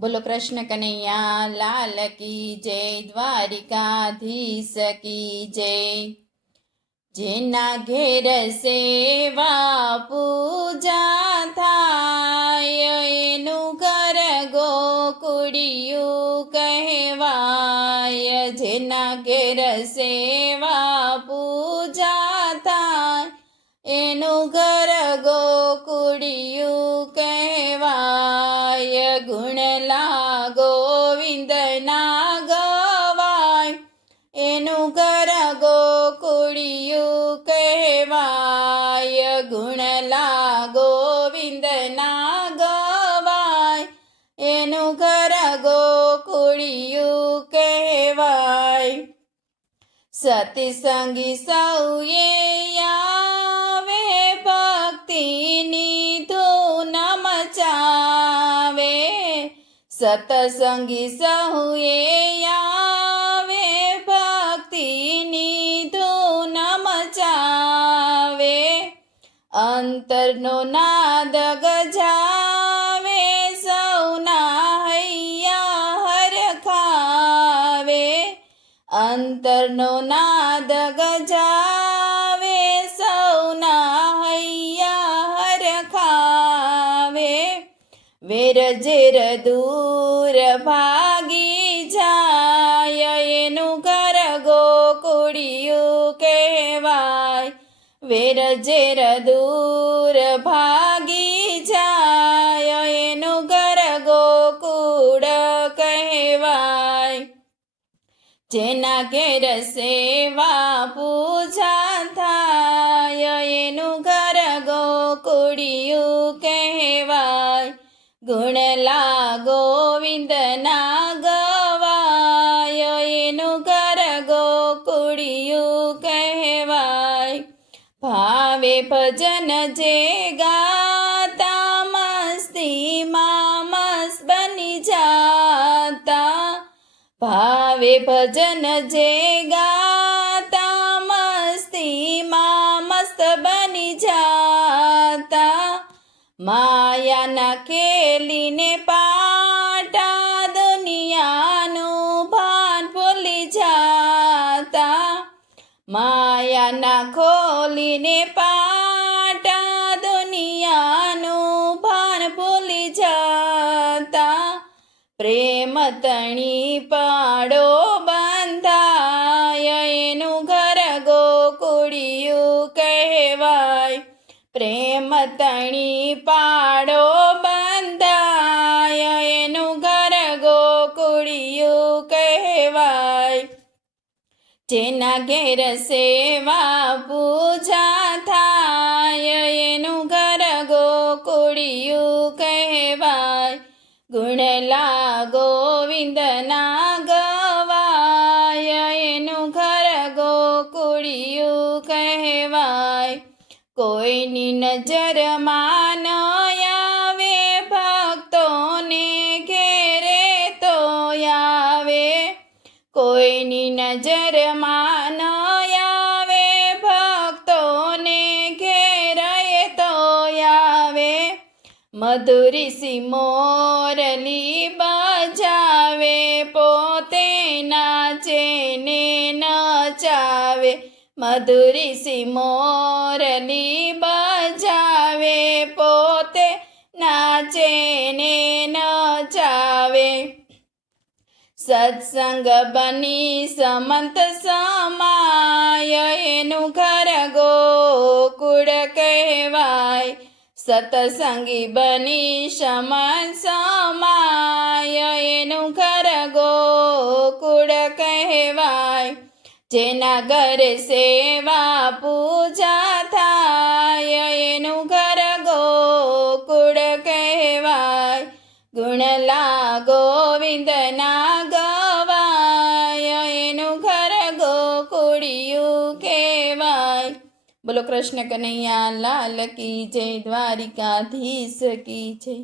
બોલો કૃષ્ણ કનૈયા લાલ કી જય, દ્વારિકાધીશ કી જય। જેના ઘેર સેવા પૂજા થાય એનું ઘર ગોકુળિયું કહેવાય। જેના ઘેર સેવા પૂજા થાય એનું ઘર ગોકુળિયું કહેવાય। ગુણલા ગોવિંદના ગવાય એનું ઘર ગોકુળિયું કહેવાય। ગુણલા ગોવિંદના ગવાય એનું ઘર ગોકુળિયું કહેવાય। સત્સંગી સૌએ આવે ભક્તિની ધૂન મચાવે। સત્સંગી સૌએ આવે ભક્તિની ધૂન મચાવે। અંતરનો નાદ ગજાવે સૌના હૈયા હરખાવે। અંતરનો નાદ ગજાવે સૌના હૈયા હરખાવે। વેર ઝેર દૂર ભાગી જાય એનું ઘર ગોકુળિયું કહેવાય। વેર ઝેર દૂર ભાગી જાય એનું ઘર ગોકુળ કહેવાય। જેના ઘેર સેવા પૂજા થાય એનું ઘર ગોકુળિયું કહેવાય। ગુણલા ગોવિંદના ગવાય એનું ઘર ગોકુળિયું કહેવાય। ભાવે ભજન જે ગાતા મસ્તીમાં મસ્ત બની જાતા। ભાવે ભજન જે ગાતા મસ્તીમાં મસ્ત બની જાતા। માયાના ખેલીને પાટા દુનિયાનું ભાન ભૂલી જાતા। માયાના ખોલીને પાટા દુનિયાનું ભાન ભૂલી જાતા। પ્રેમ તણી પાડો બંધાય એનું ઘર ગોકુળિયું કહેવાય। પ્રેમ તણી પાડો બંધાય એનું ઘર ગોકુળિયું કહેવાય। જેના ઘેર સેવા પૂજા થાય એનું ઘર ગોકુળિયું કહેવાય। ગુણલા ગોવિંદના ગવાય એનું ઘર ગોકુળિયું કહેવાય। કોઈની નજરમાં ન આવે ભક્તોને ઘેરે તો આવે। કોઈની નજરમાં ન આવે ભક્તોને ઘેરે તો આવે। મધુરી સી મોરલી બજાવે પોતે નાચે ને નચાવે। મધુરી સી મોરલી બજાવે પોતે નાચે ને નચાવે। સત્સંગ બની સમંત સમાય એનું ઘર ગોકુળ કહેવાય। સત્સંગી બની સમંત સમાય એનું ઘર ગોકુળ કહેવાય। જેના ઘરે સેવા પૂજા થાય એનું ઘર ગોકુળ કહેવાય। ગુણલા ગોવિંદના ગવાય એનું ઘર ગોકુળિયું કહેવાય। બોલો કૃષ્ણ કનૈયા લાલ કી જય, દ્વારિકાધીશ કી જય।